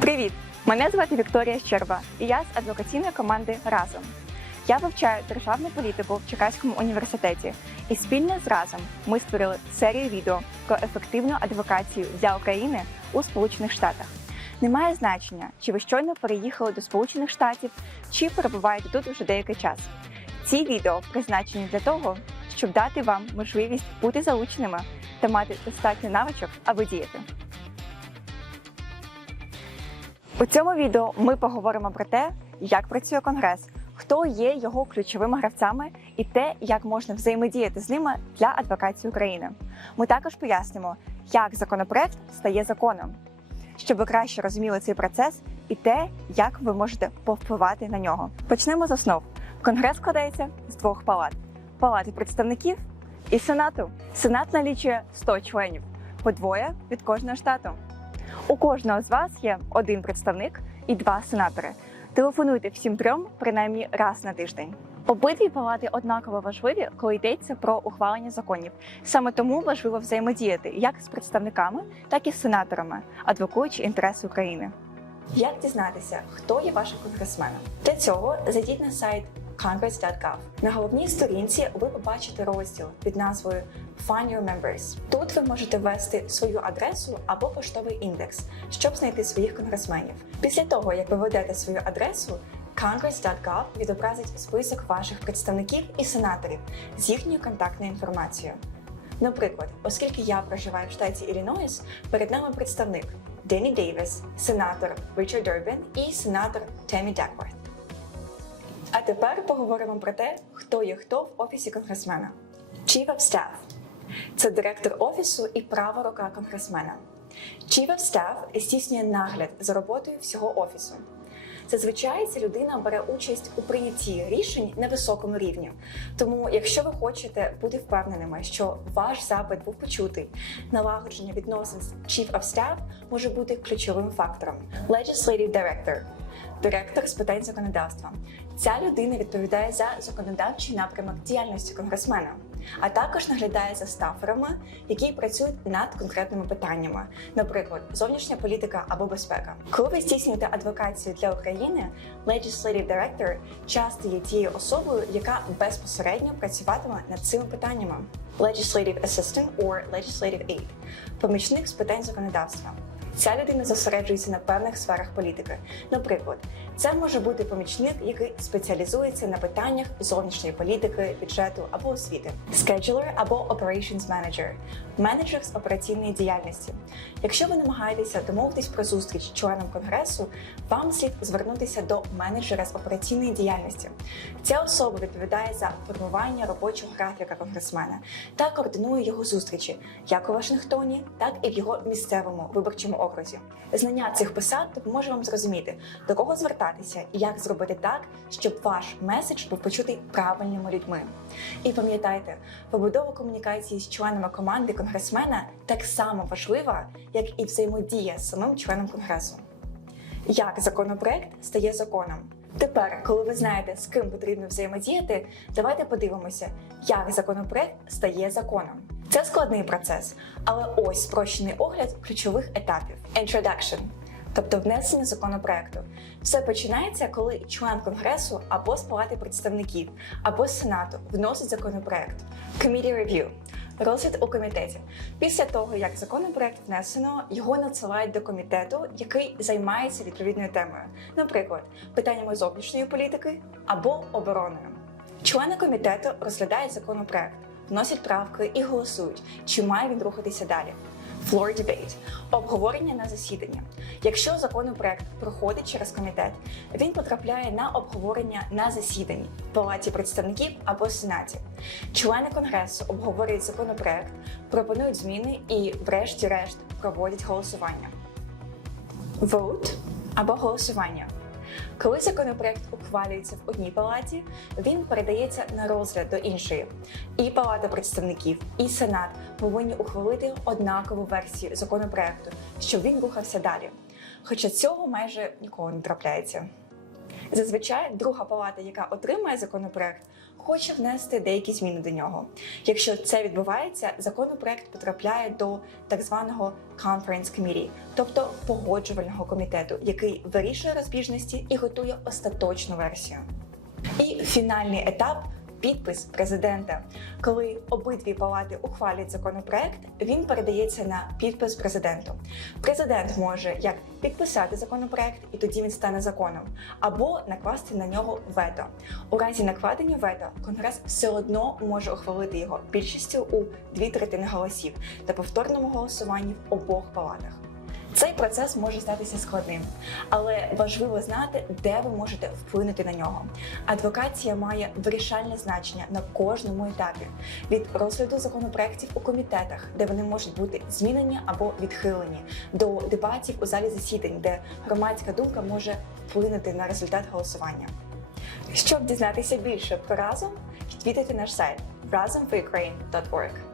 Привіт! Мене звати Вікторія Щерба, і я з адвокаційної команди Разом. Я вивчаю державну політику в Чекаському університеті, і спільно з разом ми створили серію відео про ефективну адвокацію для України у Сполучених Штатах. Немає значення, чи ви щойно переїхали до Сполучених Штатів, чи перебуваєте тут уже деякий час. Ці відео призначені для того, щоб дати вам можливість бути залученими та мати достатньо навичок, аби діяти. У цьому відео ми поговоримо про те, як працює Конгрес, хто є його ключовими гравцями, і те, як можна взаємодіяти з ними для адвокації України. Ми також пояснимо, як законопроект стає законом, щоб ви краще розуміли цей процес і те, як ви можете повпливати на нього. Почнемо з основ. Конгрес складається з двох палат: палати представників і сенату. Сенат налічує 100 членів, по двоє від кожного штату. У кожного з вас є один представник і два сенатори. Телефонуйте всім трьом принаймні раз на тиждень. Обидві палати однаково важливі, коли йдеться про ухвалення законів. Саме тому важливо взаємодіяти як з представниками, так і з сенаторами, адвокуючи інтереси України. Як дізнатися, хто є вашим конгресменом? Для цього зайдіть на сайт congress.gov. На головній сторінці ви побачите розділ під назвою Find Your Members. Тут ви можете ввести свою адресу або поштовий індекс, щоб знайти своїх конгресменів. Після того, як ви введете свою адресу, Congress.gov відобразить список ваших представників і сенаторів з їхньою контактною інформацією. Наприклад, оскільки я проживаю в штаті Іллінойс, перед нами представник Денні Дейвіс, сенатор Річард Дербін і сенатор Темі Декворт. А тепер поговоримо про те, хто є хто в офісі конгресмена. Chief of Staff – це директор офісу і права рука конгресмена. Chief of Staff здійснює нагляд за роботою всього офісу. Зазвичай ця людина бере участь у прийнятті рішень на високому рівні. Тому, якщо ви хочете бути впевненими, що ваш запит був почутий, налагодження відносин з Chief of Staff може бути ключовим фактором. Legislative Director – директор з питань законодавства. Ця людина відповідає за законодавчий напрямок діяльності конгресмена, а також наглядає за стаферами, які працюють над конкретними питаннями, наприклад, зовнішня політика або безпека. Коли ви здійснюєте адвокацію для України, Legislative Director часто є тією особою, яка безпосередньо працюватиме над цими питаннями. Legislative Assistant or Legislative Aid – помічник з питань законодавства. Ця людина зосереджується на певних сферах політики. Наприклад, це може бути помічник, який спеціалізується на питаннях зовнішньої політики, бюджету або освіти, Scheduler або Operations Manager – менеджер з операційної діяльності. Якщо ви намагаєтеся домовитись про зустріч членом конгресу, вам слід звернутися до менеджера з операційної діяльності. Ця особа відповідає за формування робочого графіка конгресмена та координує його зустрічі як у Вашингтоні, так і в його місцевому виборчому окрузі. Знання цих посад допоможе вам зрозуміти, до кого звертатися і як зробити так, щоб ваш меседж був почутий правильними людьми. І пам'ятайте, побудова комунікації з членами команди конгресмена так само важлива, як і взаємодія з самим членом конгресу. Як законопроект стає законом? Тепер, коли ви знаєте, з ким потрібно взаємодіяти, давайте подивимося, як законопроект стає законом. Це складний процес, але ось спрощений огляд ключових етапів: Introduction, тобто внесення законопроекту. Все починається, коли член конгресу або з палати представників, або з сенату вносить законопроект. Committee Review – розгляд у комітеті. Після того, як законопроект внесено, його надсилають до комітету, який займається відповідною темою, наприклад, питаннями зовнішньої політики або обороною. Члени комітету розглядають законопроект, вносять правки і голосують, чи має він рухатися далі. Floor debate – обговорення на засіданні. Якщо законопроект проходить через комітет, він потрапляє на обговорення на засіданні в палаті представників або сенаті. Члени конгресу обговорюють законопроект, пропонують зміни і, врешті-решт, проводять голосування. Vote або голосування. Коли законопроект ухвалюється в одній палаті, він передається на розгляд до іншої. І палата представників, і сенат повинні ухвалити однакову версію законопроекту, щоб він рухався далі. Хоча цього майже ніколи не трапляється. Зазвичай друга палата, яка отримає законопроект, хоче внести деякі зміни до нього. Якщо це відбувається, законопроект потрапляє до так званого Conference Committee, тобто погоджувального комітету, який вирішує розбіжності і готує остаточну версію. І фінальний етап. Підпис президента, коли обидві палати ухвалять законопроект, він передається на підпис президенту. Президент може як підписати законопроект, і тоді він стане законом, або накласти на нього вето. У разі накладення вето Конгрес все одно може ухвалити його більшістю у дві третини голосів та повторному голосуванні в обох палатах. Цей процес може статися складним, але важливо знати, де ви можете вплинути на нього. Адвокація має вирішальне значення на кожному етапі від розгляду законопроєктів у комітетах, де вони можуть бути змінені або відхилені, до дебатів у залі засідань, де громадська думка може вплинути на результат голосування. Щоб дізнатися більше про разом, відвідайте наш сайт razomforukraine.org.